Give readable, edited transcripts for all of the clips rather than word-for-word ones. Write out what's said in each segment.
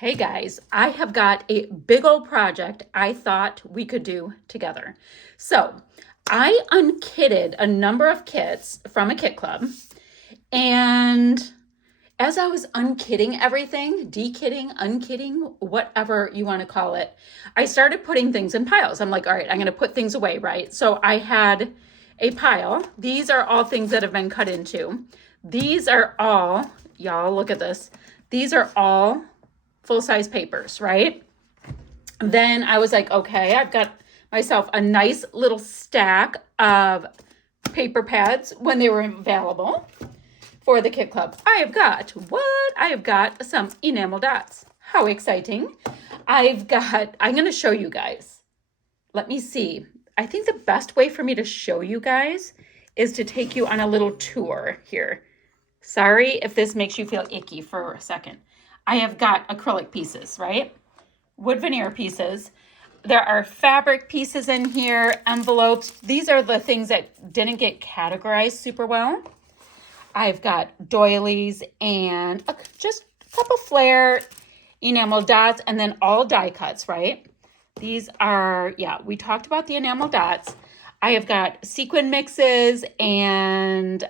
Hey guys, I have got a big old project I thought we could do together. So I unkitted a number of kits from a kit club. And as I was unkitting everything, dekitting, unkitting, whatever you want to call it, I started putting things in piles. I'm like, all right, I'm going to put things away, right? So I had a pile. These are all things that have been cut into. These are all, y'all, look at this. These are all full-size papers, right? Then I was like, okay, I've got myself a nice little stack of paper pads when they were available for the kit club. I have got some enamel dots. How exciting. I'm going to show you guys. Let me see. I think the best way for me to show you guys is to take you on a little tour here. Sorry if this makes you feel icky for a second. I have got acrylic pieces, right? Wood veneer pieces. There are fabric pieces in here, envelopes. These are the things that didn't get categorized super well. I've got doilies and just a couple flare enamel dots and then all die cuts, right? These are, we talked about the enamel dots. I have got sequin mixes and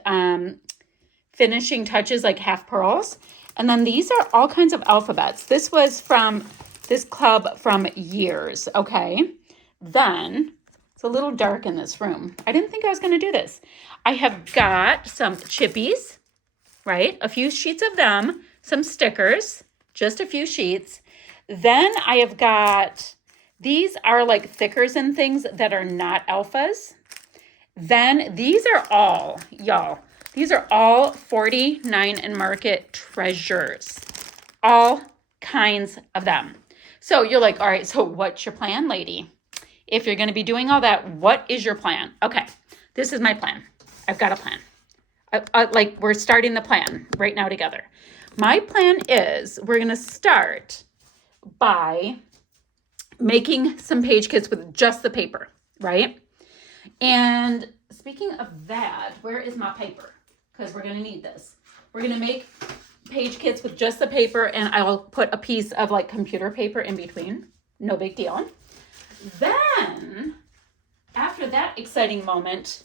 finishing touches like half pearls. And then these are all kinds of alphabets. This was from this club from years, okay? Then, it's a little dark in this room. I didn't think I was going to do this. I have got some chippies, right? A few sheets of them, some stickers, just a few sheets. Then I have got, these are like thickers and things that are not alphas. Then these are all, y'all, these are all 49 and Market treasures. All kinds of them. So you're like, all right, so what's your plan, lady? If you're going to be doing all that, what is your plan? Okay, this is my plan. I've got a plan. We're starting the plan right now together. My plan is we're going to start by making some page kits with just the paper, right? And speaking of that, where is my paper? Because we're going to need this. We're going to make page kits with just the paper, and I'll put a piece of like computer paper in between. No big deal. Then, after that exciting moment,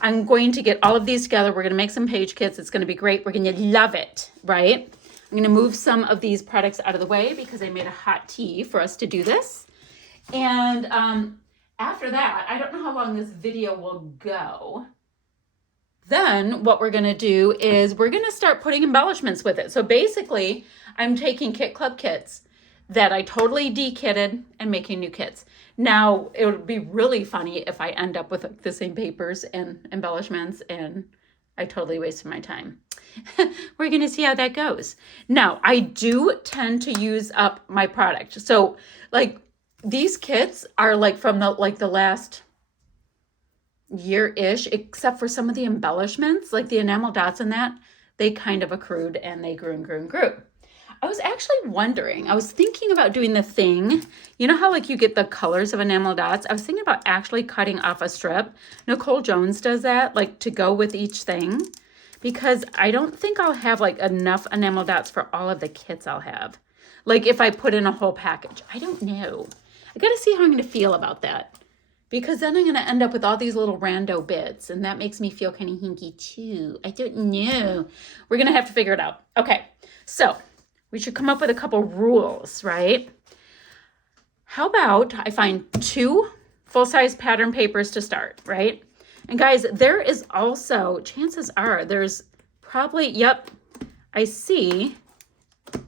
I'm going to get all of these together. We're going to make some page kits. It's going to be great. We're going to love it, right? I'm going to move some of these products out of the way because I made a hot tea for us to do this. And after that, I don't know how long this video will go. Then what we're going to do is we're going to start putting embellishments with it. So basically, I'm taking Kit Club kits that I totally de-kitted and making new kits. Now, it would be really funny if I end up with the same papers and embellishments and I totally wasted my time. We're going to see how that goes. Now, I do tend to use up my product. So like these kits are like from the last year-ish, except for some of the embellishments, like the enamel dots and that, they kind of accrued and they grew and grew and grew. I was actually wondering, I was thinking about doing the thing, you know how like you get the colors of enamel dots? I was thinking about actually cutting off a strip. Nicole Jones does that, like to go with each thing, because I don't think I'll have like enough enamel dots for all of the kits I'll have. Like if I put in a whole package, I don't know. I got to see how I'm going to feel about that. Because then I'm going to end up with all these little rando bits. And that makes me feel kind of hinky too. I don't know. We're going to have to figure it out. Okay. So we should come up with a couple rules, right? How about I find 2 full-size pattern papers to start, right? And guys, there is also, chances are, there's probably, yep, I see. Wait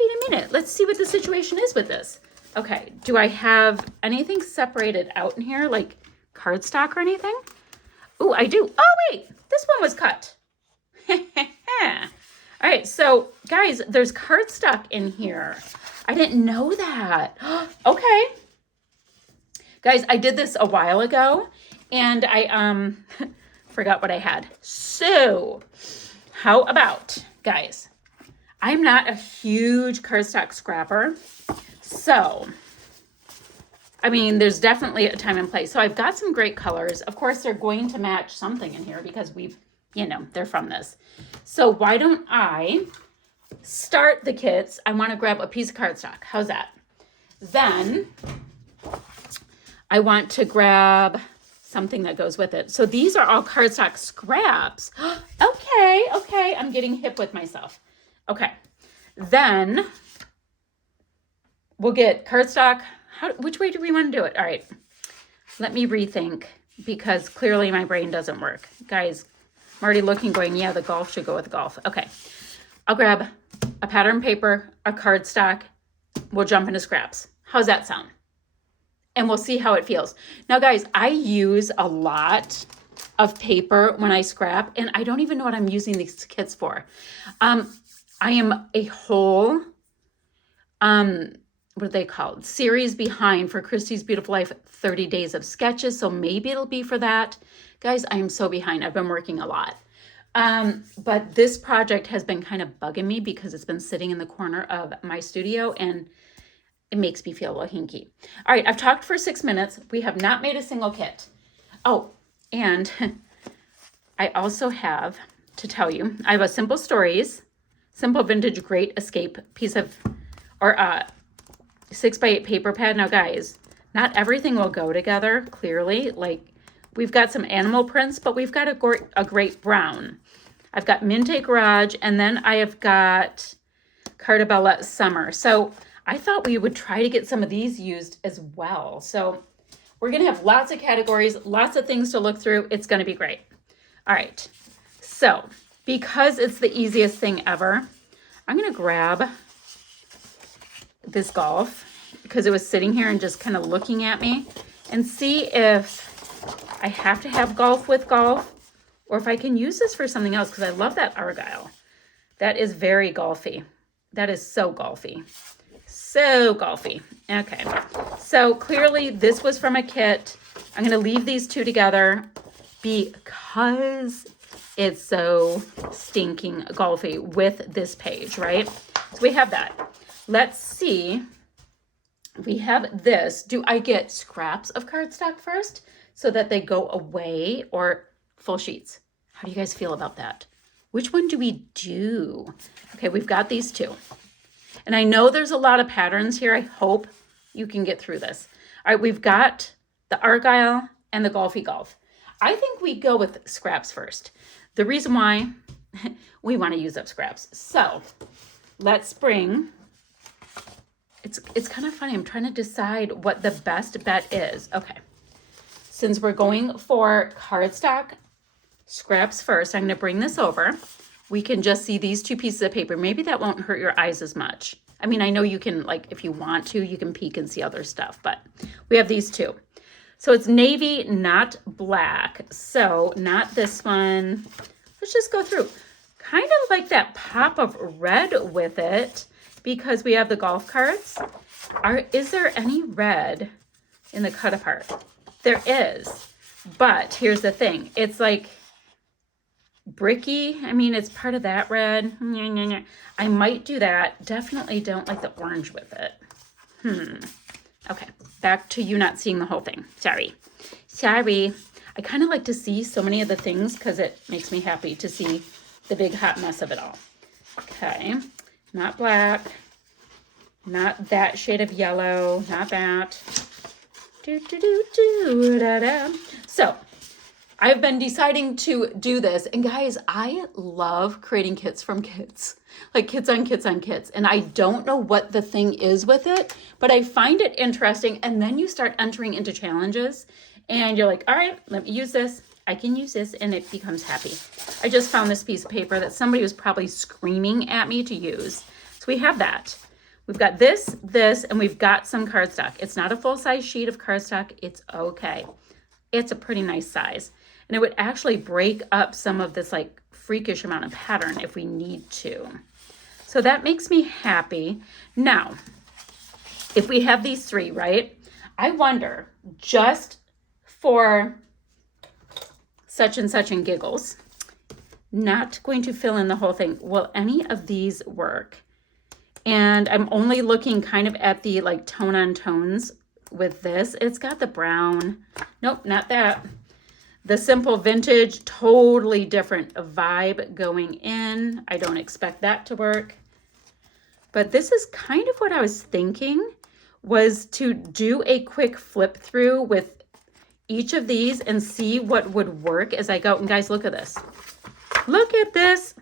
a minute. Let's see what the situation is with this. Okay, do I have anything separated out in here, like cardstock or anything? Oh, I do. Oh, wait, this one was cut. All right, so guys, there's cardstock in here. I didn't know that. Okay. Guys, I did this a while ago, and I forgot what I had. So how about, guys, I'm not a huge cardstock scrapper. So, I mean, there's definitely a time and place. So I've got some great colors. Of course, they're going to match something in here because they're from this. So why don't I start the kits, I want to grab a piece of cardstock. How's that? Then I want to grab something that goes with it. So these are all cardstock scraps. Okay, I'm getting hip with myself. Okay, then we'll get cardstock. Which way do we want to do it? All right, let me rethink, because clearly my brain doesn't work. Guys, I'm already looking going, yeah, the golf should go with the golf. Okay, I'll grab a pattern paper, a cardstock. We'll jump into scraps. How's that sound? And we'll see how it feels. Now, guys, I use a lot of paper when I scrap, and I don't even know what I'm using these kits for. I am a whole, what are they called? Series behind for Christy's Beautiful Life 30 Days of Sketches. So maybe it'll be for that. Guys, I am so behind. I've been working a lot. But this project has been kind of bugging me because it's been sitting in the corner of my studio and it makes me feel a little hinky. All right, I've talked for 6 minutes. We have not made a single kit. Oh, and I also have to tell you, I have a Simple Stories, Simple Vintage Great Escape piece of, or 6x8 paper pad. Now, guys, not everything will go together, clearly. Like, we've got some animal prints, but we've got a great brown. I've got Minte Garage, and then I have got Cartabella Summer. So I thought we would try to get some of these used as well. So we're going to have lots of categories, lots of things to look through. It's going to be great. All right. So because it's the easiest thing ever, I'm going to grab this golf because it was sitting here and just kind of looking at me, and see if I have to have golf with golf or if I can use this for something else, because I love that Argyle. That is very golfy. That is so golfy. So golfy. Okay. So clearly this was from a kit. I'm going to leave these two together because it's so stinking golfy with this page, right? So we have that. Let's see. We have this. Do I get scraps of cardstock first so that they go away, or full sheets? How do you guys feel about that? Which one do we do? Okay, we've got these two. And I know there's a lot of patterns here. I hope you can get through this. All right, we've got the Argyle and the Golfy Golf. I think we go with scraps first. The reason why, we want to use up scraps. So let's bring, it's kind of funny. I'm trying to decide what the best bet is. Okay, since we're going for cardstock scraps first, I'm going to bring this over. We can just see these two pieces of paper. Maybe that won't hurt your eyes as much. I mean, I know you can, like, if you want to, you can peek and see other stuff, but we have these two. So it's navy, not black. So not this one. Let's just go through. Kind of like that pop of red with it because we have the golf carts. Is there any red in the cut apart? There is, but here's the thing. It's like bricky. I mean, it's part of that red. I might do that. Definitely don't like the orange with it. Okay, back to you not seeing the whole thing. Sorry. I kind of like to see so many of the things because it makes me happy to see the big hot mess of it all. Okay, not black, not that shade of yellow, not that. So I've been deciding to do this, and guys, I love creating kits from kits, like kits on kits on kits, and I don't know what the thing is with it, but I find it interesting, and then you start entering into challenges, and you're like, all right, let me use this, I can use this, and it becomes happy. I just found this piece of paper that somebody was probably screaming at me to use, so we have that. We've got this, and we've got some cardstock. It's not a full-size sheet of cardstock, it's okay. It's a pretty nice size. And it would actually break up some of this like freakish amount of pattern if we need to. So that makes me happy. Now, if we have these three, right? I wonder, just for such and such and giggles, not going to fill in the whole thing. Will any of these work? And I'm only looking kind of at the like tone on tones with this. It's got the brown. Nope, not that. The Simple Vintage, totally different vibe going in. I don't expect that to work. But this is kind of what I was thinking, was to do a quick flip through with each of these and see what would work as I go. And guys, look at this. Look at this.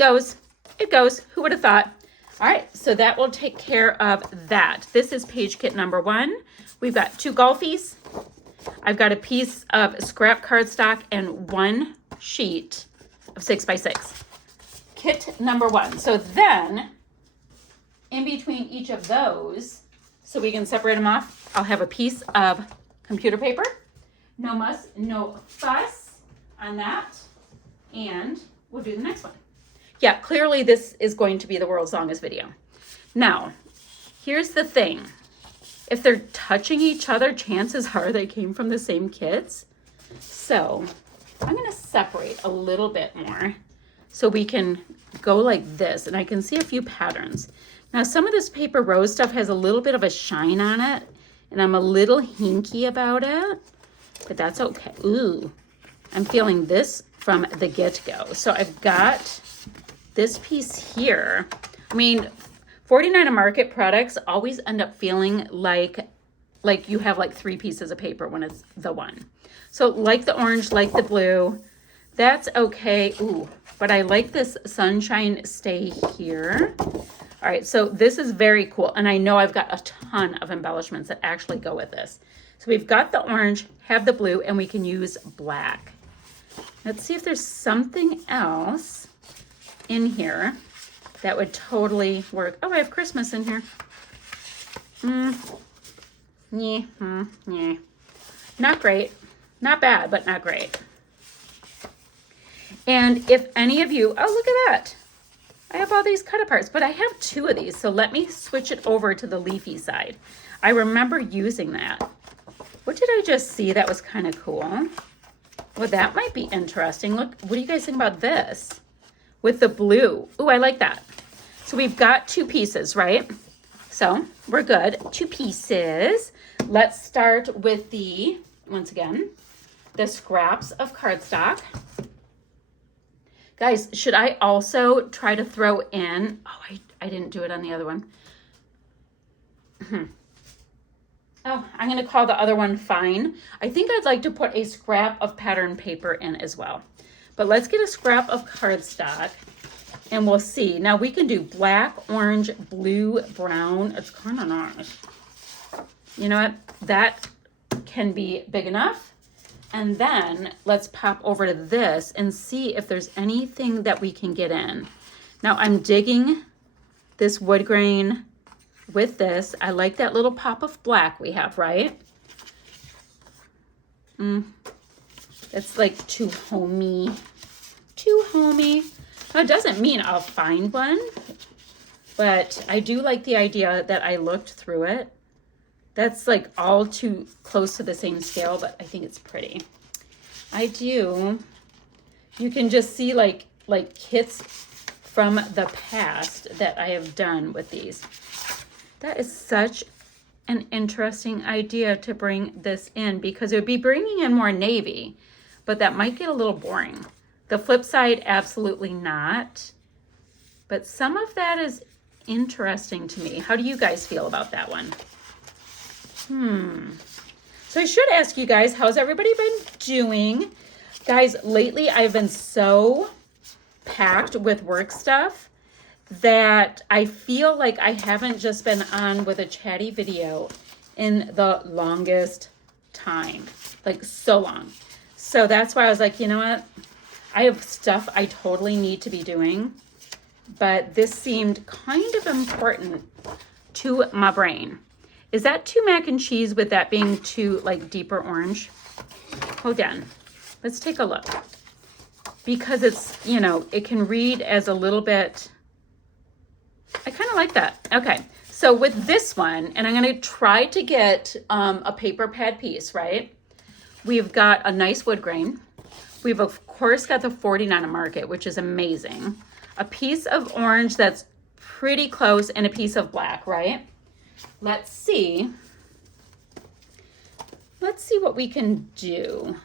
It goes. Who would have thought? All right, so that will take care of that. This is page kit number 1. We've got 2 Golfies. I've got a piece of scrap cardstock and 1 sheet of 6x6. Kit number 1. So then, in between each of those, so we can separate them off, I'll have a piece of computer paper. No muss, no fuss on that. And we'll do the next one. Yeah, clearly this is going to be the world's longest video. Now, here's the thing. If they're touching each other, chances are they came from the same kits. So I'm going to separate a little bit more so we can go like this. And I can see a few patterns. Now, some of this paper rose stuff has a little bit of a shine on it. And I'm a little hinky about it. But that's okay. Ooh, I'm feeling this from the get-go. So I've got this piece here. I mean, 49 Market products always end up feeling like you have like 3 pieces of paper when it's the one. So like the orange, like the blue, that's okay. Ooh, but I like this sunshine stay here. All right, so this is very cool. And I know I've got a ton of embellishments that actually go with this. So we've got the orange, have the blue, and we can use black. Let's see if there's something else in here that would totally work. Oh, I have Christmas in here. Yeah. Not great. Not bad, but not great. And if any of you, oh, look at that. I have all these cut aparts, but I have 2 of these. So let me switch it over to the leafy side. I remember using that. What did I just see that was kind of cool? Well, that might be interesting. Look, what do you guys think about this? With the blue. Ooh, I like that. So we've got 2 pieces, right? So we're good. 2 pieces. Let's start with the, once again, the scraps of cardstock. Guys, should I also try to throw in, oh, I didn't do it on the other one. Oh, I'm going to call the other one fine. I think I'd like to put a scrap of pattern paper in as well. But let's get a scrap of cardstock and we'll see. Now we can do black, orange, blue, brown. It's kind of nice. You know what? That can be big enough. And then let's pop over to this and see if there's anything that we can get in. Now I'm digging this wood grain with this. I like that little pop of black we have, right? It's like too homey. Too homey. Now, it doesn't mean I'll find one, but I do like the idea that I looked through it. That's like all too close to the same scale, but I think it's pretty. I do. You can just see like kits from the past that I have done with these. That is such an interesting idea to bring this in because it would be bringing in more navy, but that might get a little boring. The flip side, absolutely not. But some of that is interesting to me. How do you guys feel about that one? So I should ask you guys, how's everybody been doing? Guys, lately I've been so packed with work stuff that I feel like I haven't just been on with a chatty video in the longest time, like so long. So that's why I was like, you know what? I have stuff I totally need to be doing, but this seemed kind of important to my brain. Is that 2 mac and cheese with that being 2 like deeper orange? Hold on. Let's take a look. Because it's, you know, it can read as a little bit, I kind of like that. Okay, so with this one, and I'm going to try to get a paper pad piece, right? We've got a nice wood grain. We've, of course, got the 49 Market, which is amazing. A piece of orange that's pretty close and a piece of black, right? Let's see. Let's see what we can do.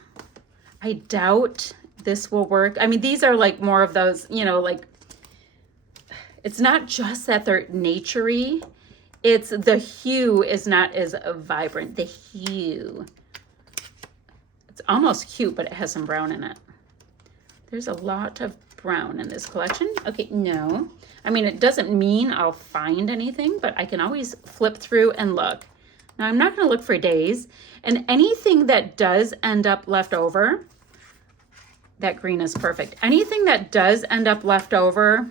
I doubt this will work. I mean, these are like more of those, you know, like It's not just that they're naturey. It's the hue is not as vibrant. The hue. It's almost cute, but it has some brown in it. There's a lot of brown in this collection. Okay, no. I mean, it doesn't mean I'll find anything, but I can always flip through and look. Now, I'm not going to look for days. And anything that does end up left over, that green is perfect. Anything that does end up left over,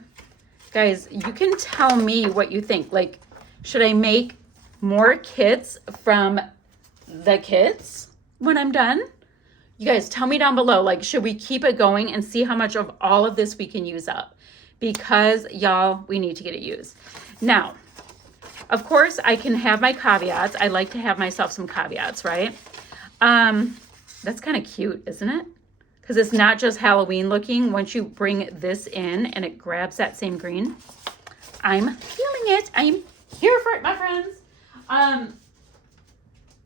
guys, you can tell me what you think. Like, should I make more kits from the kits when I'm done? You guys tell me down below, like, should we keep it going and see how much of all of this we can use up? Because y'all, we need to get it used. Now, of course, I can have my caveats. I like to have myself some caveats, right? That's kind of cute, isn't it? Because it's not just Halloween looking. Once you bring this in and it grabs that same green, I'm feeling it. I'm here for it, my friends.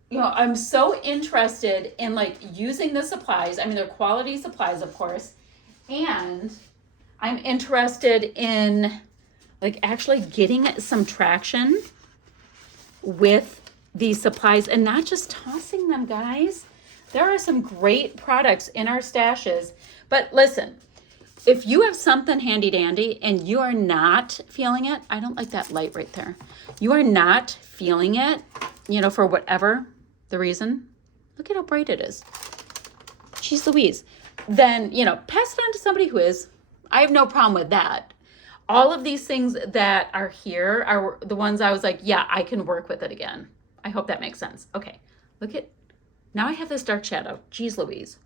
You know, I'm so interested in like using the supplies. I mean, they're quality supplies, of course. And I'm interested in like actually getting some traction with these supplies and not just tossing them, guys. There are some great products in our stashes. But listen, if you have something handy dandy and you are not feeling it, I don't like that light right there. You are not feeling it, you know, for whatever the reason. Look at how bright it is. Jeez Louise. Then, you know, pass it on to somebody who is. I have no problem with that. All of these things that are here are the ones I was like, yeah, I can work with it again. I hope that makes sense. Okay, look at, now I have this dark shadow. Jeez Louise.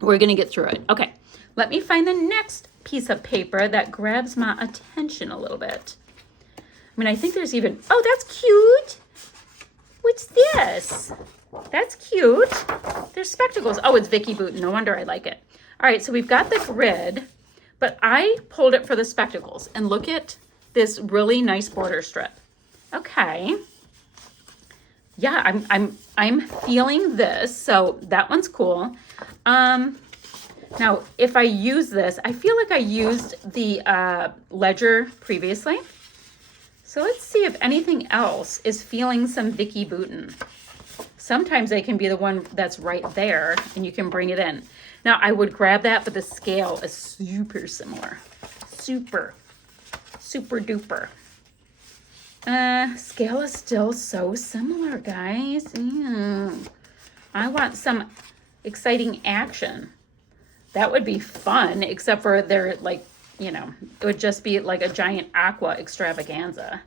We're gonna get through it. Okay, let me find the next piece of paper that grabs my attention a little bit. I mean, I think there's even, oh, that's cute. What's this? That's cute. There's spectacles. Oh, it's Vicky Booten. No wonder I like it. All right, so we've got the grid, but I pulled it for the spectacles. And look at this really nice border strip. Okay. Yeah, I'm feeling this. So that one's cool. Now, if I use this, I feel like I used the ledger previously. So let's see if anything else is feeling some Vicky Booten. Sometimes they can be the one that's right there and you can bring it in. Now I would grab that, but the scale is super similar. Super duper. Scale is still so similar, guys. Yeah. I want some exciting action. That would be fun, except for they're like, you know, it would just be like a giant aqua extravaganza.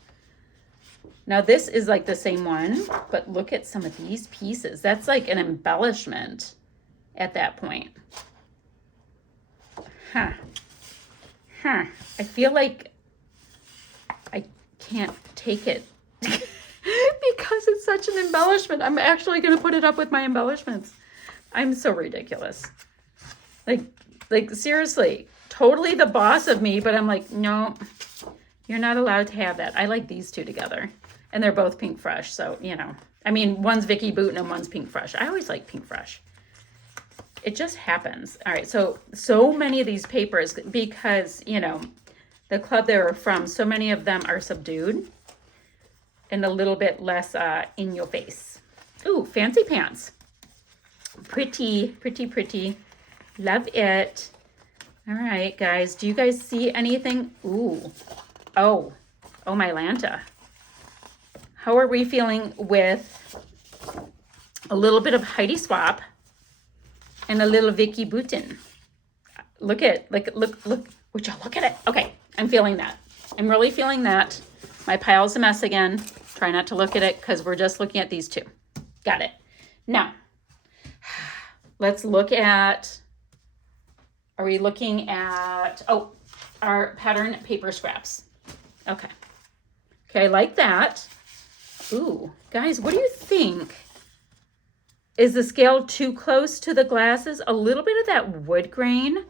Now this is like the same one, but look at some of these pieces. That's like an embellishment at that point. I feel like I can't take it because it's such an embellishment. I'm actually going to put it up with my embellishments. I'm so ridiculous. Like seriously, totally the boss of me, but I'm like, no, you're not allowed to have that. I like these two together. And they're both Pink Fresh, so, you know. I mean, one's Vicky Booten and one's Pink Fresh. I always like Pink Fresh. It just happens. All right, so many of these papers, because, you know, the club they were from, so many of them are subdued and a little bit less in your face. Ooh, Fancy Pants. Pretty, pretty, pretty. Love it. All right, guys. Do you guys see anything? Ooh. Oh, my Lanta. How are we feeling with a little bit of Heidi Swap and a little Vicky Booten? Look. Would y'all look at it? Okay, I'm feeling that. I'm really feeling that. My pile's a mess again. Try not to look at it because we're just looking at these two. Got it. Now, let's look at, are we looking at, our pattern paper scraps. Okay, I like that. Ooh, guys, what do you think? Is the scale too close to the glasses? A little bit of that wood grain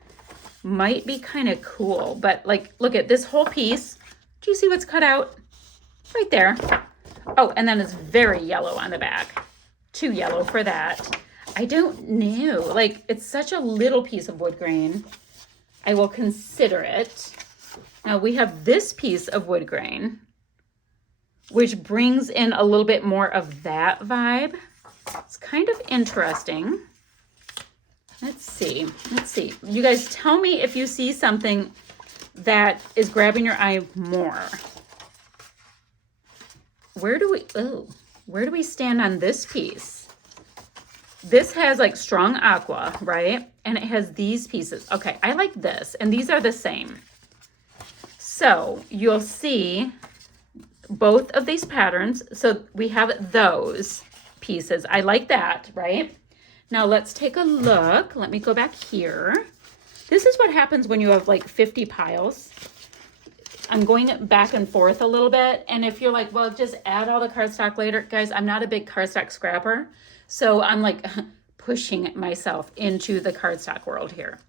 might be kind of cool, but like, look at this whole piece. Do you see what's cut out? Right there. Oh, and then it's very yellow on the back. Too yellow for that. I don't know. Like, it's such a little piece of wood grain. I will consider it. Now we have this piece of wood grain, which brings in a little bit more of that vibe. It's kind of interesting. Let's see. You guys tell me if you see something that is grabbing your eye more. Where do we stand on this piece? This has like strong aqua, right? And it has these pieces. Okay, I like this, and these are the same. So you'll see both of these patterns. So we have those pieces. I like that, right? Now let's take a look. Let me go back here. This is what happens when you have like 50 piles. I'm going back and forth a little bit. And if you're like, well, just add all the cardstock later. Guys, I'm not a big cardstock scrapper. So I'm like pushing myself into the cardstock world here.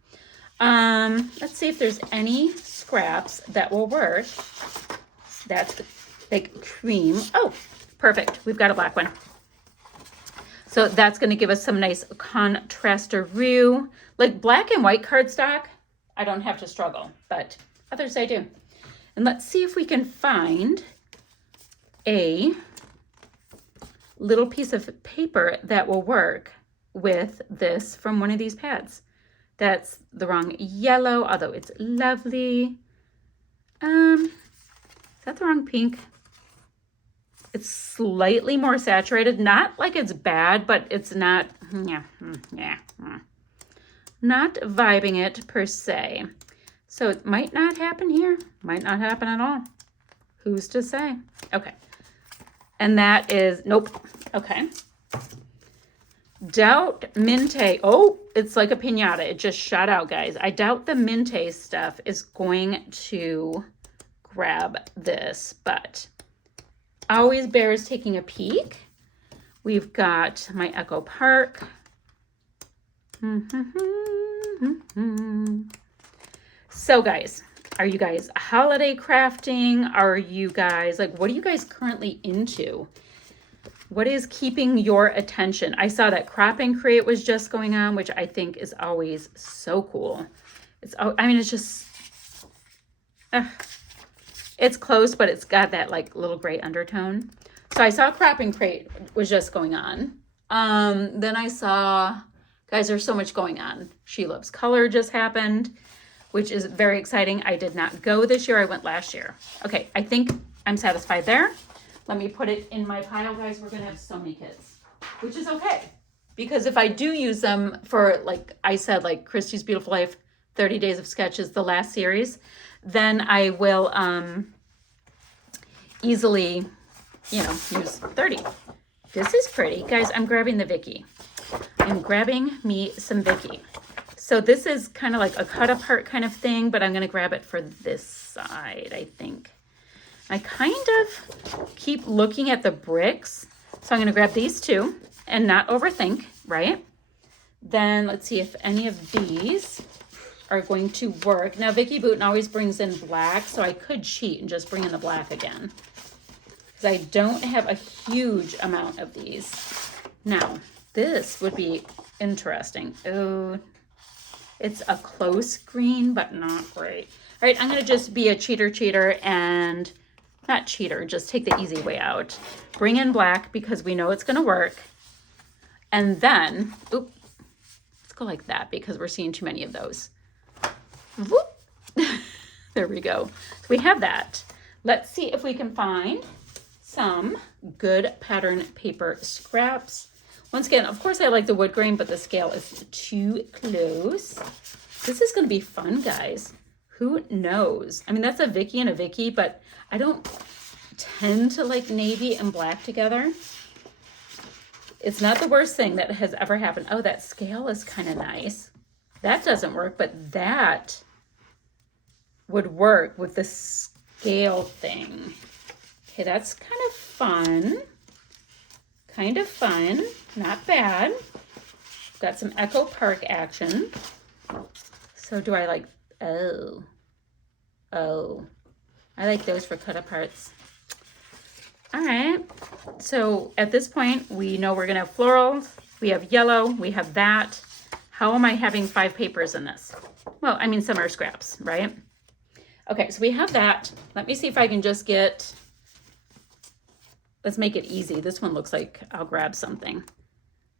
Let's see if there's any scraps that will work. That's like cream. Oh, perfect. We've got a black one. So that's going to give us some nice contrast-a-roo. Like black and white cardstock, I don't have to struggle, but others I do. And let's see if we can find a little piece of paper that will work with this from one of these pads. That's the wrong yellow, although it's lovely. Is that the wrong pink? It's slightly more saturated, not like it's bad, but it's not, not vibing it per se. So it might not happen here, might not happen at all. Who's to say? Okay. And that is, nope. Okay. Doubt Minte. Oh, it's like a piñata. It just shot out, guys. I doubt the Minte stuff is going to grab this, but always bears taking a peek. We've got my Echo Park. So guys, are you guys holiday crafting? Are you guys like, what are you guys currently into? What is keeping your attention? I saw that Crop and Create was just going on, which I think is always so cool. I mean, it's just, it's close, but it's got that like little gray undertone. So I saw Crop and Create was just going on. Then I saw, guys, there's so much going on. She Loves Color just happened, which is very exciting. I did not go this year. I went last year. Okay, I think I'm satisfied there. Let me put it in my pile, guys. We're going to have so many kits, which is okay. Because if I do use them for, like I said, like Christy's Beautiful Life, 30 Days of Sketches, the last series, then I will easily, use 30. This is pretty. Guys, I'm grabbing the Vicky. I'm grabbing me some Vicky. So this is kind of like a cut apart kind of thing, but I'm going to grab it for this side, I think. I kind of keep looking at the bricks. So I'm going to grab these two and not overthink, right? Then let's see if any of these are going to work. Now, Vicky Booten always brings in black, so I could cheat and just bring in the black again, because I don't have a huge amount of these. Now, this would be interesting. Oh, it's a close green, but not great. All right, I'm going to just be a cheater and not cheater, just take the easy way out. Bring in black because we know it's going to work. And then, let's go like that because we're seeing too many of those. Whoop. There we go. So we have that. Let's see if we can find some good pattern paper scraps. Once again, of course, I like the wood grain, but the scale is too close. This is going to be fun, guys. Who knows? I mean, that's a Vicky and a Vicky, but I don't tend to like navy and black together. It's not the worst thing that has ever happened. Oh, that scale is kind of nice. That doesn't work, but that would work with the scale thing. Okay, that's kind of fun. Kind of fun. Not bad. Got some Echo Park action. So do I like, oh, I like those for cut aparts. All right. So at this point, we know we're going to have florals. We have yellow. We have that. How am I having 5 papers in this? Well, I mean, some are scraps, right? Okay, so we have that. Let me see if I can just get, let's make it easy. This one looks like I'll grab something.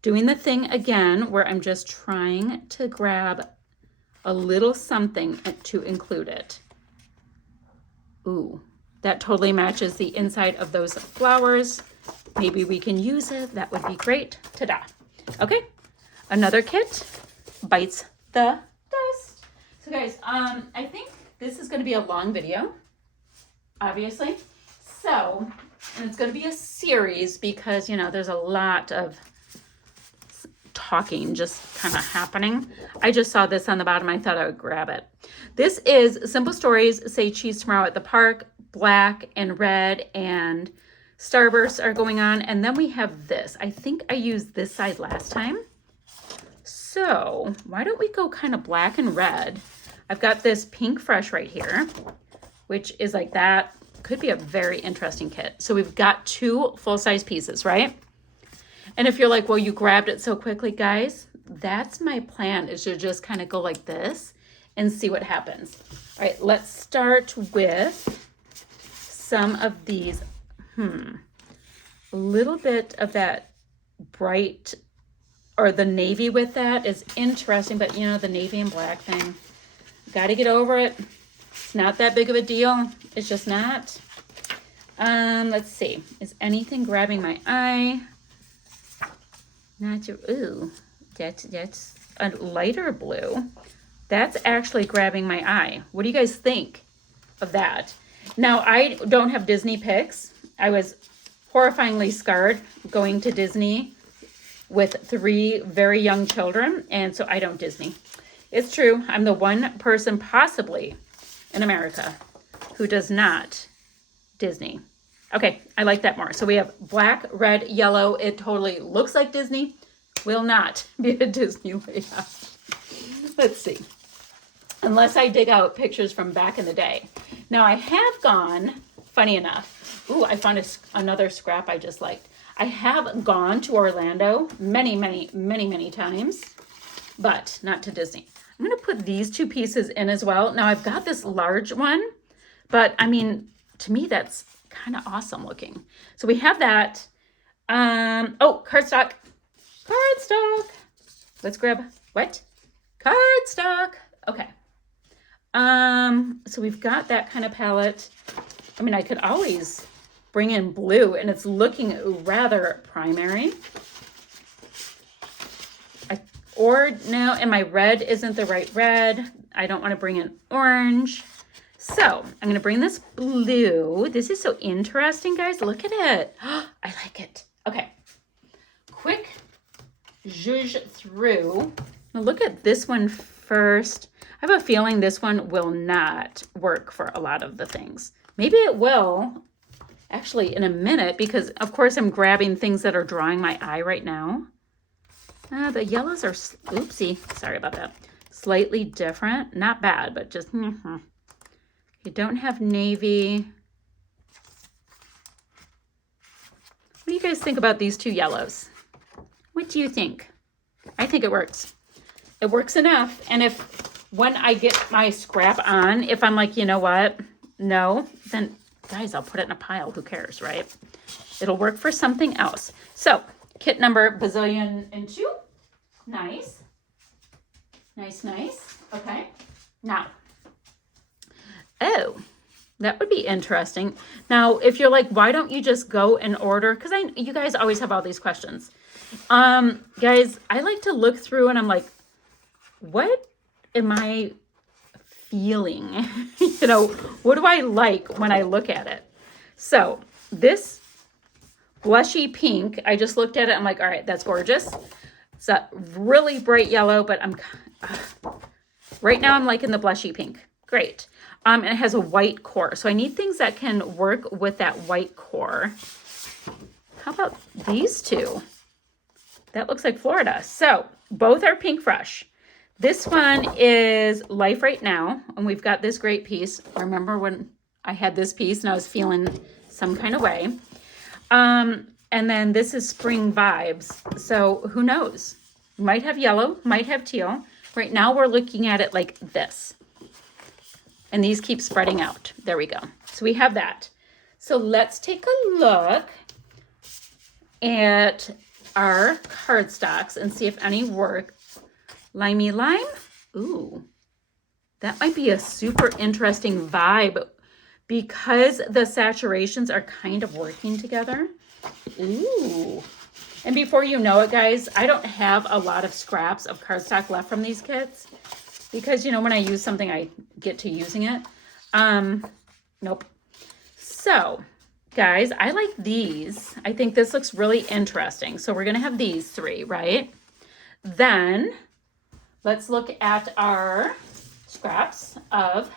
Doing the thing again where I'm just trying to grab a little something to include it. Ooh, that totally matches the inside of those flowers. Maybe we can use it. That would be great. Ta-da. Okay, another kit bites the dust. So guys, I think this is going to be a long video, obviously. So, and it's going to be a series because, you know, there's a lot of talking just kind of happening. I just saw this on the bottom. I thought I would grab it. This is Simple Stories Say Cheese Tomorrow at the Park. Black and red and starbursts are going on. And then we have this. I think I used this side last time. So why don't we go kind of black and red? I've got this Pink Fresh right here, which is like that. Could be a very interesting kit. So we've got 2 full-size pieces, right? And if you're like, well, you grabbed it so quickly, guys, that's my plan, is to just kind of go like this and see what happens. All right, let's start with some of these. A little bit of that bright, or the navy with that is interesting, but you know, the navy and black thing, got to get over it. It's not that big of a deal. It's just not. Let's see. Is anything grabbing my eye? Not your, ooh, that's a lighter blue. That's actually grabbing my eye. What do you guys think of that? Now, I don't have Disney picks. I was horrifyingly scarred going to Disney with 3 very young children, and so I don't Disney. It's true. I'm the one person possibly in America who does not Disney. Okay, I like that more. So we have black, red, yellow. It totally looks like Disney. Will not be a Disney layout. Let's see. Unless I dig out pictures from back in the day. Now I have gone, funny enough. Ooh, I found another scrap I just liked. I have gone to Orlando many times, but not to Disney. I'm going to put these 2 pieces in as well. Now I've got this large one, but I mean, to me, that's kind of awesome looking. So we have that. Oh, cardstock. Cardstock. Let's grab what? Cardstock. Okay. So we've got that kind of palette. I mean, I could always bring in blue, and it's looking rather primary. Or now, and my red isn't the right red. I don't want to bring in orange. So I'm going to bring this blue. This is so interesting, guys. Look at it. I like it. Okay. Quick zhuzh through. Now look at this one first. I have a feeling this one will not work for a lot of the things. Maybe it will actually in a minute, because of course I'm grabbing things that are drawing my eye right now. The yellows are, oopsie, sorry about that. Slightly different. Not bad, but just, You don't have navy. What do you guys think about these 2 yellows? What do you think? I think it works. It works enough. And if, when I get my scrap on, if I'm like, you know what? No, then guys, I'll put it in a pile. Who cares, right? It'll work for something else. So, kit number bazillion and 2. Nice. Nice. Okay. Now, oh, that would be interesting. Now, if you're like, why don't you just go in order? Because you guys always have all these questions. Guys, I like to look through and I'm like, what am I feeling? What do I like when I look at it? So this blushy pink, I just looked at it. I'm like, all right, that's gorgeous. It's a really bright yellow, but right now I'm liking the blushy pink. Great. And it has a white core. So I need things that can work with that white core. How about these 2? That looks like Florida. So both are Pink Fresh. This one is Life Right Now. And we've got this great piece. Remember when I had this piece and I was feeling some kind of way. And then this is Spring Vibes. So who knows? Might have yellow, might have teal. Right now we're looking at it like this. And these keep spreading out. There we go. So we have that. So let's take a look at our cardstocks and see if any work. Limey lime. Ooh, that might be a super interesting vibe because the saturations are kind of working together. Ooh. And before you know it, guys, I don't have a lot of scraps of cardstock left from these kits because, you know, when I use something, I get to using it. Nope. So, guys, I like these. I think this looks really interesting. So we're going to have these three, right? Then let's look at our scraps of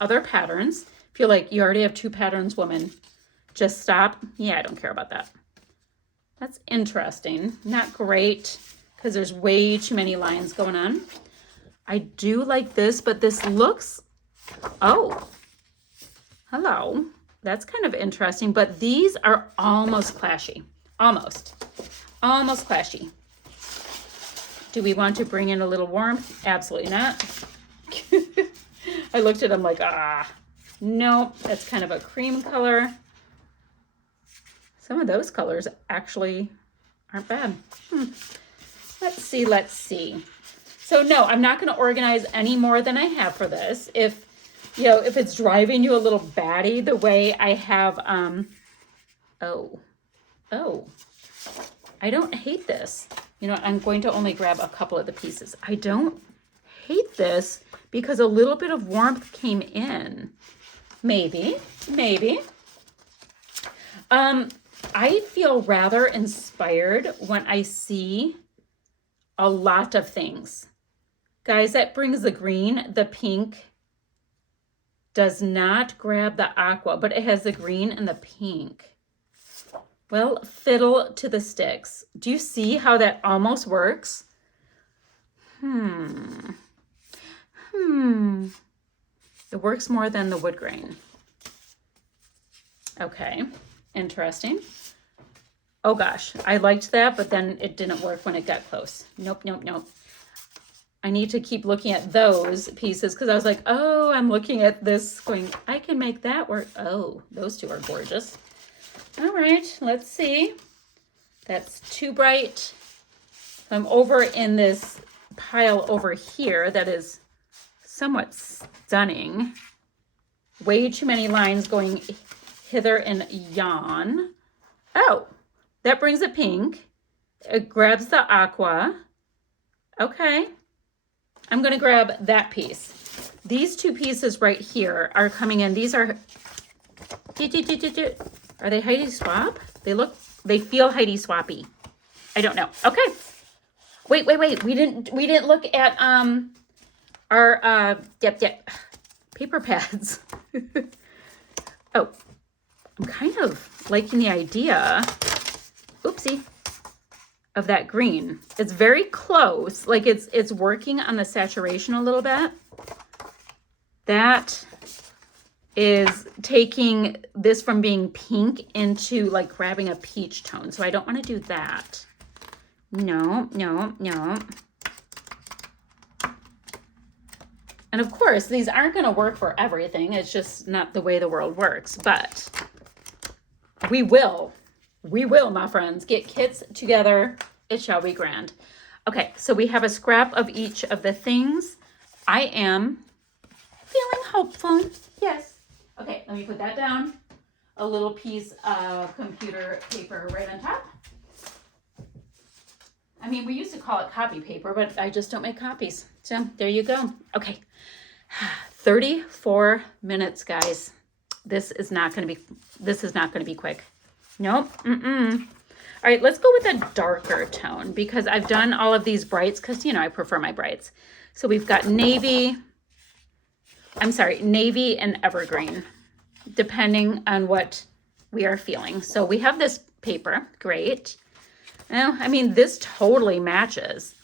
other patterns. If you're like, you already have 2 patterns, woman, just stop. Yeah, I don't care about that. That's interesting. Not great because there's way too many lines going on. I do like this, but this looks, oh, hello. That's kind of interesting, but these are almost clashy. Almost clashy. Do we want to bring in a little warmth? Absolutely not. I looked at them like, no, that's kind of a cream color. Some of those colors actually aren't bad. Let's see. So no, I'm not going to organize any more than I have for this. If it's driving you a little batty the way I have, oh, I don't hate this. You know, I'm going to only grab a couple of the pieces. I don't hate this because a little bit of warmth came in. Maybe. I feel rather inspired when I see a lot of things. Guys, that brings the green. The pink does not grab the aqua, but it has the green and the pink. Well, fiddle to the sticks. Do you see how that almost works? It works more than the wood grain. Okay, interesting. Oh gosh, I liked that, but then it didn't work when it got close. Nope. I need to keep looking at those pieces because I was like, oh, I'm looking at this going, I can make that work. Oh, those two are gorgeous. All right, let's see. That's too bright. I'm over in this pile over here that is somewhat stunning. Way too many lines going hither and yon. Oh, that brings a pink. It grabs the aqua. Okay. I'm going to grab that piece. These 2 pieces right here are coming in. These are they Heidi Swap? They feel Heidi Swappy. I don't know. Okay. Wait. We didn't look at our paper pads. Oh, I'm kind of liking the idea. Oopsie. Of that green. It's very close. Like it's working on the saturation a little bit. That is taking this from being pink into like grabbing a peach tone. So I don't want to do that. No. And of course, these aren't going to work for everything. It's just not the way the world works. But we will, my friends, get kits together. It shall be grand. Okay, so we have a scrap of each of the things. I am feeling hopeful. Yes. Okay, let me put that down. A little piece of computer paper right on top. I mean, we used to call it copy paper, but I just don't make copies. So there you go. Okay, 34 minutes, guys. This is not going to be quick. Nope. All right, let's go with a darker tone because I've done all of these brights because, you know, I prefer my brights. So we've got navy and evergreen, depending on what we are feeling. So we have this paper. Great. Well, I mean, this totally matches.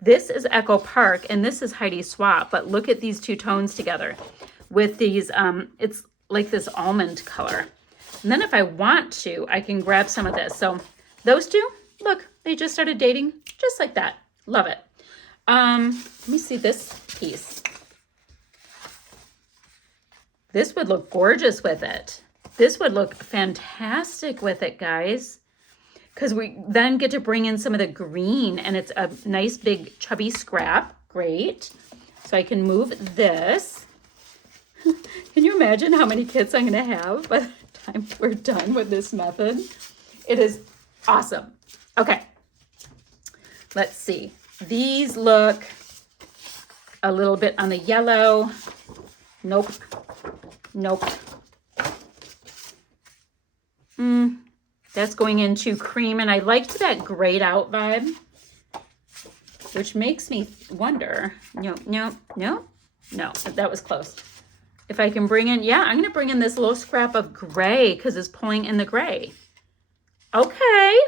This is Echo Park and this is Heidi Swap, but look at these 2 tones together with these, it's like this almond color. And then if I want to, I can grab some of this. So those 2, look, they just started dating just like that. Love it. Let me see this piece. This would look gorgeous with it. This would look fantastic with it, guys. Because we then get to bring in some of the green, and it's a nice big chubby scrap. Great. So I can move this. Can you imagine how many kits I'm going to have by the time we're done with this method? It is awesome. Okay. Let's see. These look a little bit on the yellow. Nope. Nope. That's going into cream, and I liked that grayed out vibe, which makes me wonder. No, that was close. If I can bring in, yeah, I'm going to bring in this little scrap of gray because it's pulling in the gray. Okay.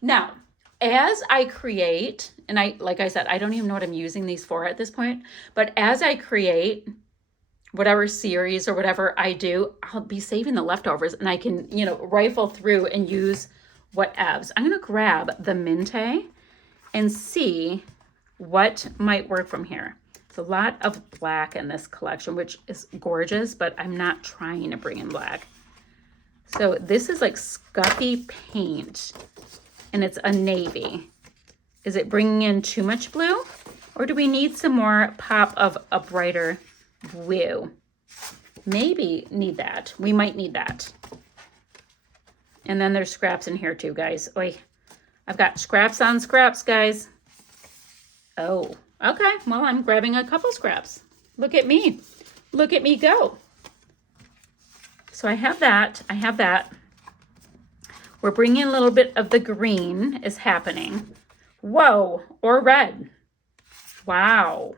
Now, as I create, and like I said, I don't even know what I'm using these for at this point, but as I create whatever series or whatever I do, I'll be saving the leftovers, and I can, rifle through and use whatevs. I'm going to grab the Minte and see what might work from here. It's a lot of black in this collection, which is gorgeous, but I'm not trying to bring in black. So this is like scuffy paint, and it's a navy. Is it bringing in too much blue, or do we need some more pop of a brighter blue? Maybe need that. We might need that. And then there's scraps in here too, guys. Oy. I've got scraps on scraps, guys. Oh, okay. Well, I'm grabbing a couple scraps. Look at me. Look at me go. So I have that. We're bringing a little bit of the green is happening. Whoa, or red. Wow.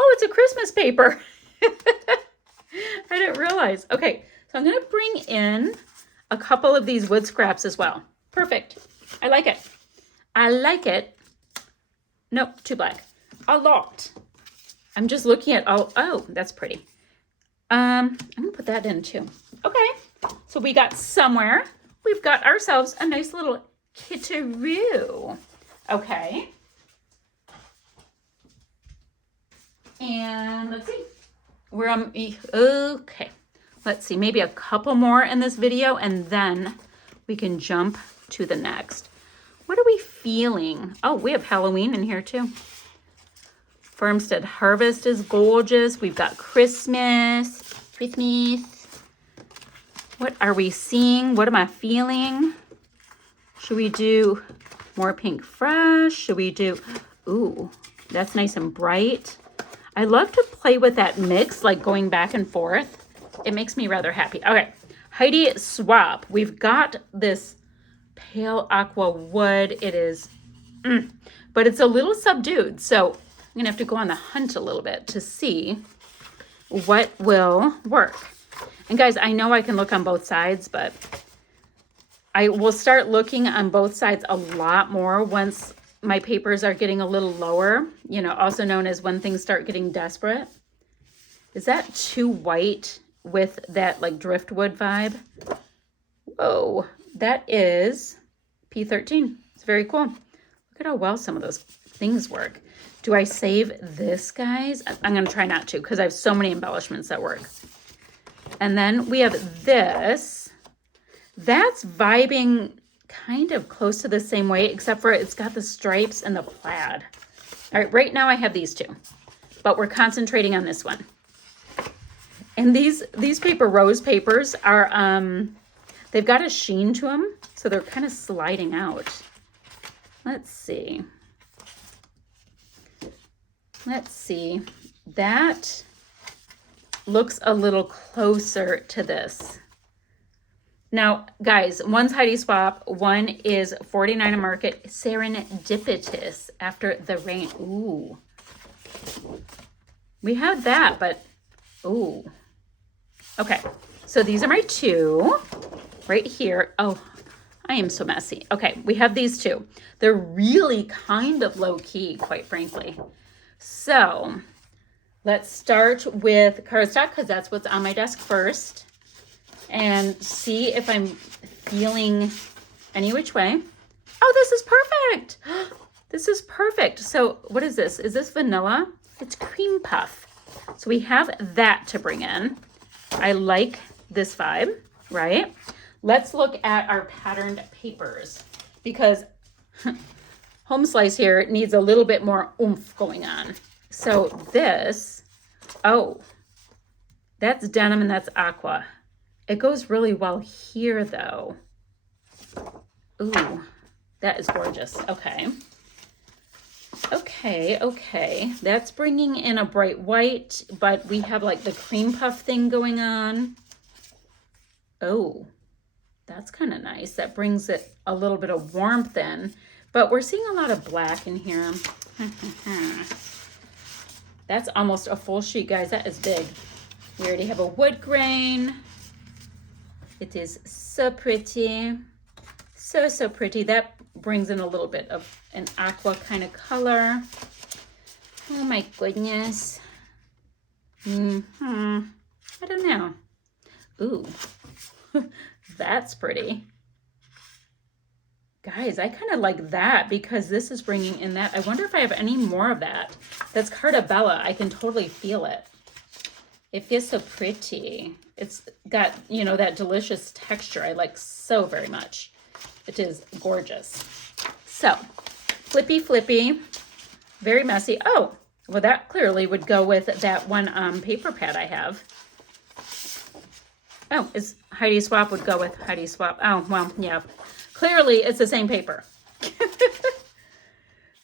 Oh, it's a Christmas paper. I didn't realize. Okay, so I'm going to bring in a couple of these wood scraps as well. Perfect. I like it. Nope, too black. A lot. I'm just looking at oh, that's pretty. I'm going to put that in too. Okay, so we've got ourselves a nice little kittaroo. Okay. And let's see. Okay. Let's see, maybe a couple more in this video, and then we can jump to the next. What are we feeling? Oh, we have Halloween in here too. Farmstead Harvest is gorgeous. We've got Christmas. What are we seeing? What am I feeling? Should we do more Pink Fresh? Should we do, ooh, that's nice and bright. I love to play with that mix, like going back and forth. It makes me rather happy. Okay, Heidi Swap. We've got this pale aqua wood. It is, but it's a little subdued. So I'm gonna have to go on the hunt a little bit to see what will work. And guys, I know I can look on both sides, but I will start looking on both sides a lot more once my papers are getting a little lower, also known as when things start getting desperate. Is that too white with that like driftwood vibe? Whoa, that is P13. It's very cool. Look at how well some of those things work. Do I save this, guys? I'm going to try not to because I have so many embellishments that work. And then we have this. That's vibing kind of close to the same way, except for it's got the stripes and the plaid. All right, right now I have these two, but we're concentrating on this one. And these rose papers are, they've got a sheen to them, so they're kind of sliding out. Let's see. That looks a little closer to this. Now, guys, one's Heidi Swap, one is 49 Market, Serendipitous, After the Rain. Ooh. We had that, but, ooh. Okay, so these are my two right here. Oh, I am so messy. Okay, we have these two. They're really kind of low-key, quite frankly. So let's start with cardstock because that's what's on my desk first. And see if I'm feeling any which way. Oh, this is perfect. This is perfect. So what is this? Is this vanilla? It's cream puff. So we have that to bring in. I like this vibe, right? Let's look at our patterned papers because Home Slice here needs a little bit more oomph going on. So this, oh, that's denim and that's aqua. It goes really well here though. Ooh, that is gorgeous. Okay. Okay. That's bringing in a bright white, but we have like the cream puff thing going on. Oh, that's kind of nice. That brings it a little bit of warmth in, but we're seeing a lot of black in here. That's almost a full sheet, guys. That is big. We already have a wood grain. It is so pretty. So pretty. That brings in a little bit of an aqua kind of color. Oh my goodness. I don't know. Ooh, that's pretty. Guys, I kind of like that because this is bringing in that. I wonder if I have any more of that. That's Cartabella. I can totally feel it. It feels so pretty. It's got, you know, that delicious texture I like so very much. It is gorgeous. So, flippy, very messy. Oh, well, that clearly would go with that one paper pad I have. Oh, is Heidi Swap would go with Heidi Swap. Oh, well, yeah. Clearly, it's the same paper.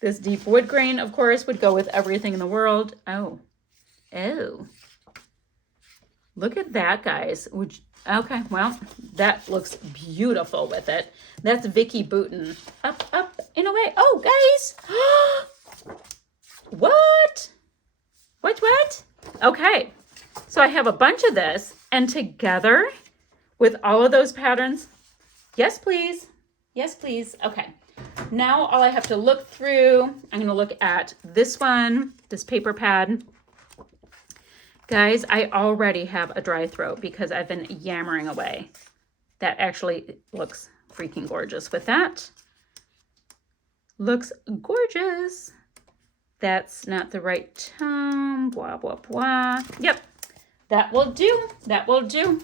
This deep wood grain, of course, would go with everything in the world. Oh. Look at that, guys. Okay, well, that looks beautiful with it. That's Vicky Booten. Up, and away. Oh, guys. What? What? Okay, so I have a bunch of this, and together with all of those patterns, yes, please. Yes, please. Okay, now all I have to look through, I'm going to look at this one, this paper pad. Guys, I already have a dry throat because I've been yammering away. That actually looks freaking gorgeous with that. Looks gorgeous. That's not the right tone. Blah, blah, blah. Yep, that will do. That will do.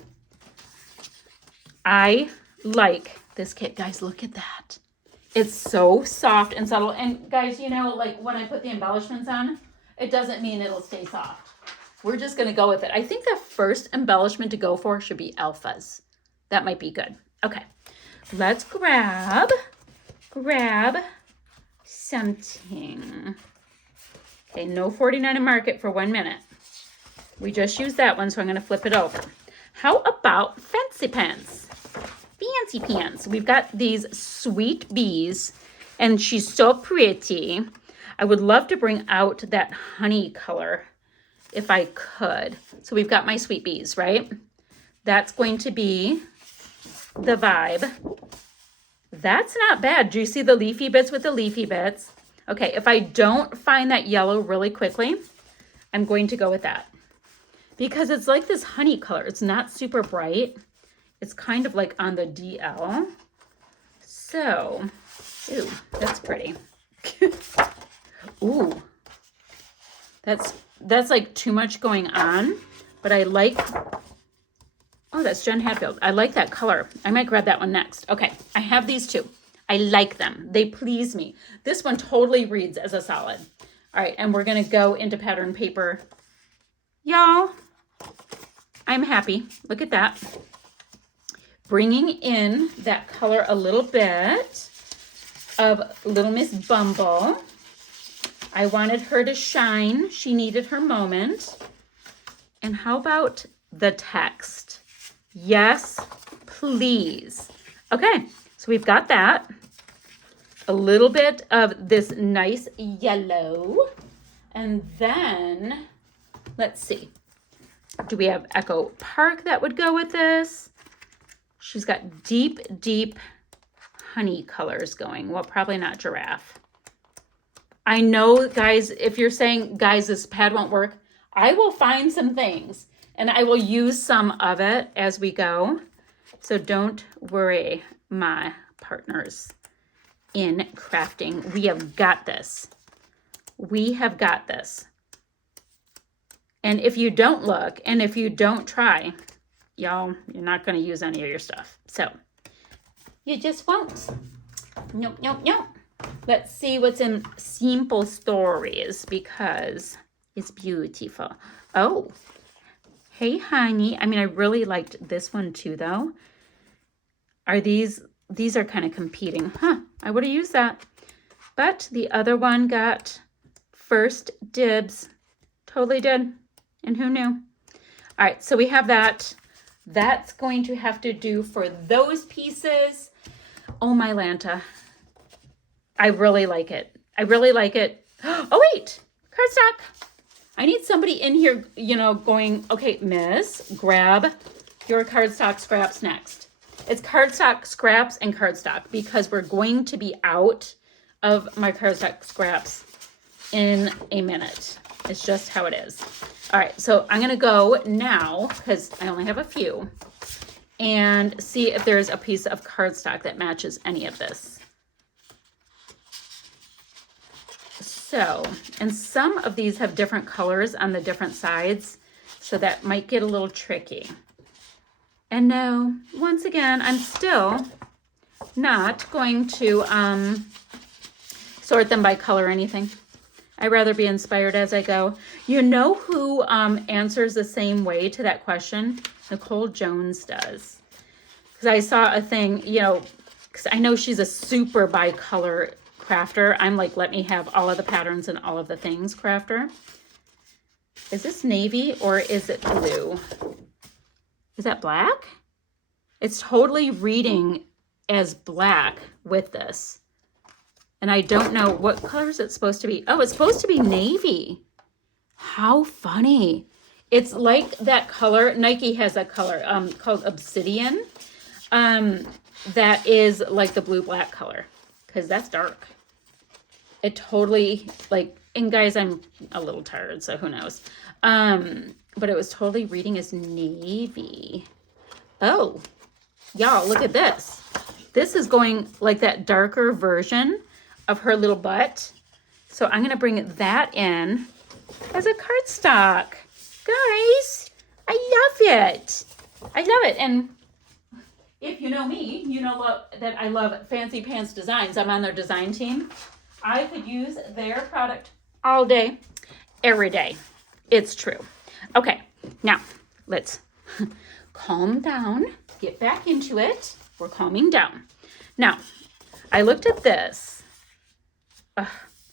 I like this kit. Guys, look at that. It's so soft and subtle. And guys, you know, like when I put the embellishments on, it doesn't mean it'll stay soft. We're just going to go with it. I think the first embellishment to go for should be alphas. That might be good. Okay, let's grab something. Okay, no 49 in Market for 1 minute. We just used that one, so I'm going to flip it over. How about Fancy Pants? Fancy Pants. We've got these sweet bees, and she's so pretty. I would love to bring out that honey color if I could. So we've got my sweet bees, right? That's going to be the vibe. That's not bad. Do you see the leafy bits with the leafy bits? Okay, if I don't find that yellow really quickly, I'm going to go with that. Because it's like this honey color. It's not super bright. It's kind of like on the DL. So, ooh, that's pretty. Ooh, that's like too much going on, but I like, oh, that's Jen Hatfield. I like that color. I might grab that one next. Okay, I have these two. I like them. They please me. This one totally reads as a solid. All right, and we're gonna go into pattern paper. Y'all, I'm happy. Look at that. Bringing in that color a little bit of Little Miss Bumble. I wanted her to shine. She needed her moment. And how about the text? Yes, please. Okay, so we've got that. A little bit of this nice yellow. And then, let's see. Do we have Echo Park that would go with this? She's got deep honey colors going. Well, probably not giraffe. I know, guys, if you're saying, guys, this pad won't work, I will find some things and I will use some of it as we go. So don't worry, my partners in crafting. We have got this. We have got this. And if you don't look and if you don't try, y'all, you're not going to use any of your stuff. So you just won't. Nope, nope, nope. Let's see what's in Simple Stories because it's beautiful. Oh, hey, honey. I mean, I really liked this one too, though. Are these are kind of competing. Huh, I would have used that. But the other one got first dibs. Totally did. And who knew? All right, so we have that. That's going to have to do for those pieces. Oh, my Lanta. I really like it. I really like it. Oh, wait. Cardstock. I need somebody in here, you know, going, okay, miss, grab your cardstock scraps next. It's cardstock scraps and cardstock because we're going to be out of my cardstock scraps in a minute. It's just how it is. All right, so I'm going to go now because I only have a few and see if there's a piece of cardstock that matches any of this. So, and some of these have different colors on the different sides, so that might get a little tricky. And no, once again, I'm still not going to sort them by color or anything. I'd rather be inspired as I go. You know who answers the same way to that question? Nicole Jones does. Because I saw a thing, you know, because I know she's a super bi-color crafter. I'm like, let me have all of the patterns and all of the things crafter. Is this navy or is it blue? Is that black? It's totally reading as black with this. And I don't know what color is it supposed to be. Oh, it's supposed to be navy. How funny. It's like that color. Nike has a color called Obsidian. That is like the blue-black color because that's dark. It totally, like, and guys, I'm a little tired, so who knows. But it was totally reading as navy. Oh, y'all, look at this. This is going like that darker version of her little butt. So I'm going to bring that in as a cardstock. Guys, I love it. I love it. And if you know me, you know that I love Fancy Pants Designs. I'm on their design team. I could use their product all day, every day. It's true. Okay, now let's calm down, get back into it. We're calming down. Now, I looked at this.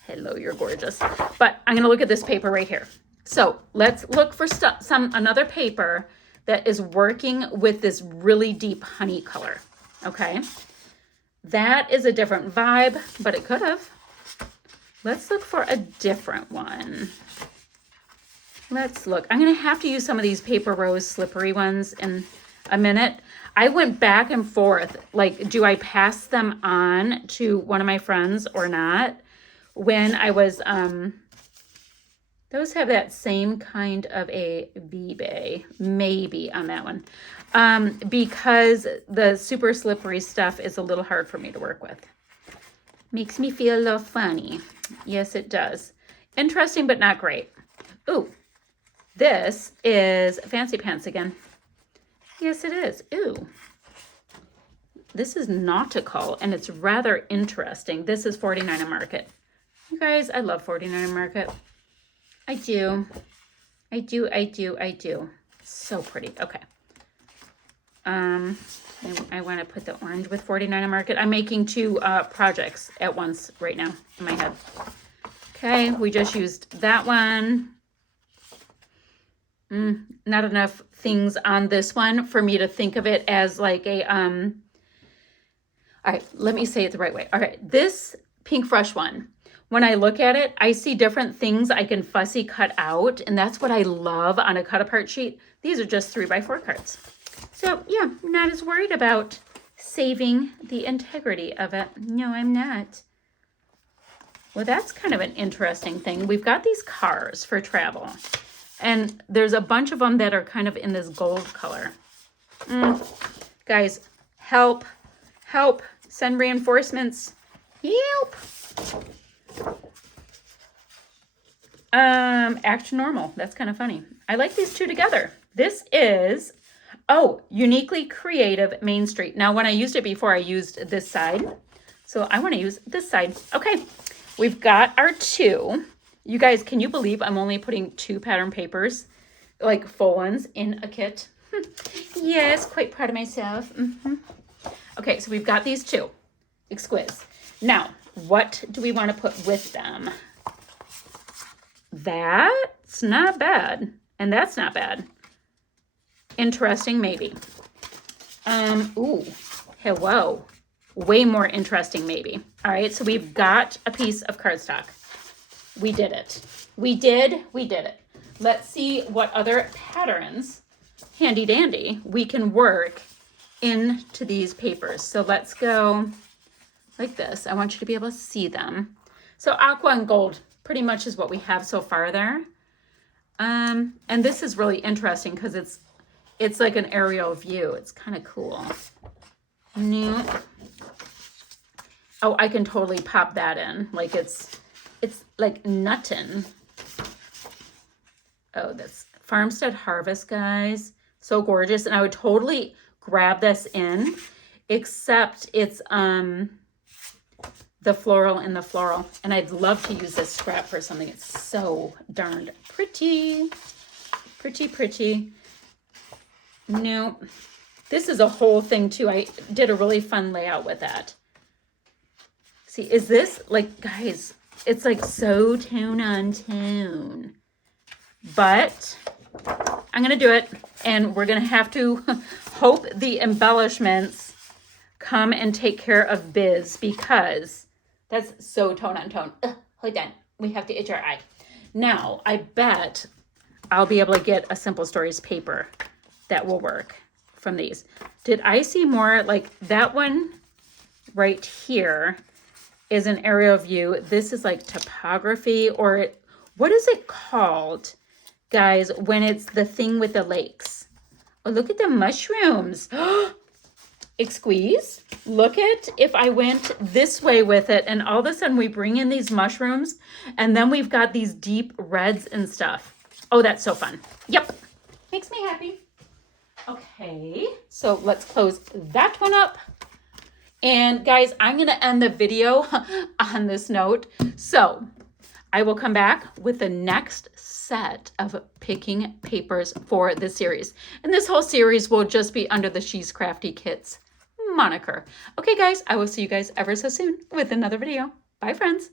Hello, you're gorgeous. But I'm going to look at this paper right here. So let's look for another paper that is working with this really deep honey color. Okay, that is a different vibe, but it could have. Let's look for a different one. Let's look. I'm going to have to use some of these Paper Rose slippery ones in a minute. I went back and forth, like, do I pass them on to one of my friends or not? When I was, those have that same kind of a V-Bay, maybe on that one. Because the super slippery stuff is a little hard for me to work with. Makes me feel a little funny. Yes, it does. Interesting, but not great. Ooh, this is Fancy Pants again. Yes, it is. Ooh. This is nautical, and it's rather interesting. This is 49 Market. You guys, I love 49 Market. I do. I do. So pretty. Okay. I want to put the orange with 49 Market. I'm making two projects at once right now in my head. Okay, we just used that one. Not enough things on this one for me to think of it as like a, all right, let me say it the right way. All right, this Pink Fresh one, when I look at it, I see different things I can fussy cut out, and that's what I love on a cut apart sheet. These are just 3x4 cards. So yeah, I'm not as worried about saving the integrity of it. No, I'm not. Well, that's kind of an interesting thing. We've got these cars for travel, and there's a bunch of them that are kind of in this gold color. Guys, help, help, send reinforcements, help. Act Normal. That's kind of funny. I like these two together. This is, oh, Uniquely Creative Main Street. Now, when I used it before, I used this side. So I want to use this side. Okay, we've got our two. You guys, can you believe I'm only putting 2 pattern papers, like full ones, in a kit? Yes, quite proud of myself. Okay, so we've got these 2. Exquisite. Now, what do we want to put with them? That's not bad. And that's not bad. Interesting, maybe. Ooh, hello. Way more interesting, maybe. All right, so we've got a piece of cardstock. We did it. We did it. Let's see what other patterns, handy dandy, we can work into these papers. So let's go like this. I want you to be able to see them. So aqua and gold pretty much is what we have so far there. And this is really interesting because it's like an aerial view. It's kind of cool. New. Oh, I can totally pop that in. Like it's like nuttin'. Oh, that's Farmstead Harvest, guys. So gorgeous. And I would totally grab this in, except it's the floral in the floral. And I'd love to use this scrap for something. It's so darned pretty. Pretty. No, this is a whole thing too. I did a really fun layout with that. See, is this like, guys, it's like so tone on tone, but I'm going to do it, and we're going to have to hope the embellishments come and take care of biz, because that's so tone on tone. Hold on. We have to itch our eye. Now, I bet I'll be able to get a Simple Stories paper that will work from these. Did I see more? Like that one right here is an aerial view. This is like topography, or what is it called, guys, when it's the thing with the lakes? Oh, look at the mushrooms. Squeeze. Look at if I went this way with it, and all of a sudden we bring in these mushrooms, and then we've got these deep reds and stuff. Oh, that's so fun. Yep. Makes me happy. Okay, so let's close that one up. And guys, I'm going to end the video on this note. So I will come back with the next set of picking papers for this series. And this whole series will just be under the She's Crafty Kits moniker. Okay, guys, I will see you guys ever so soon with another video. Bye, friends.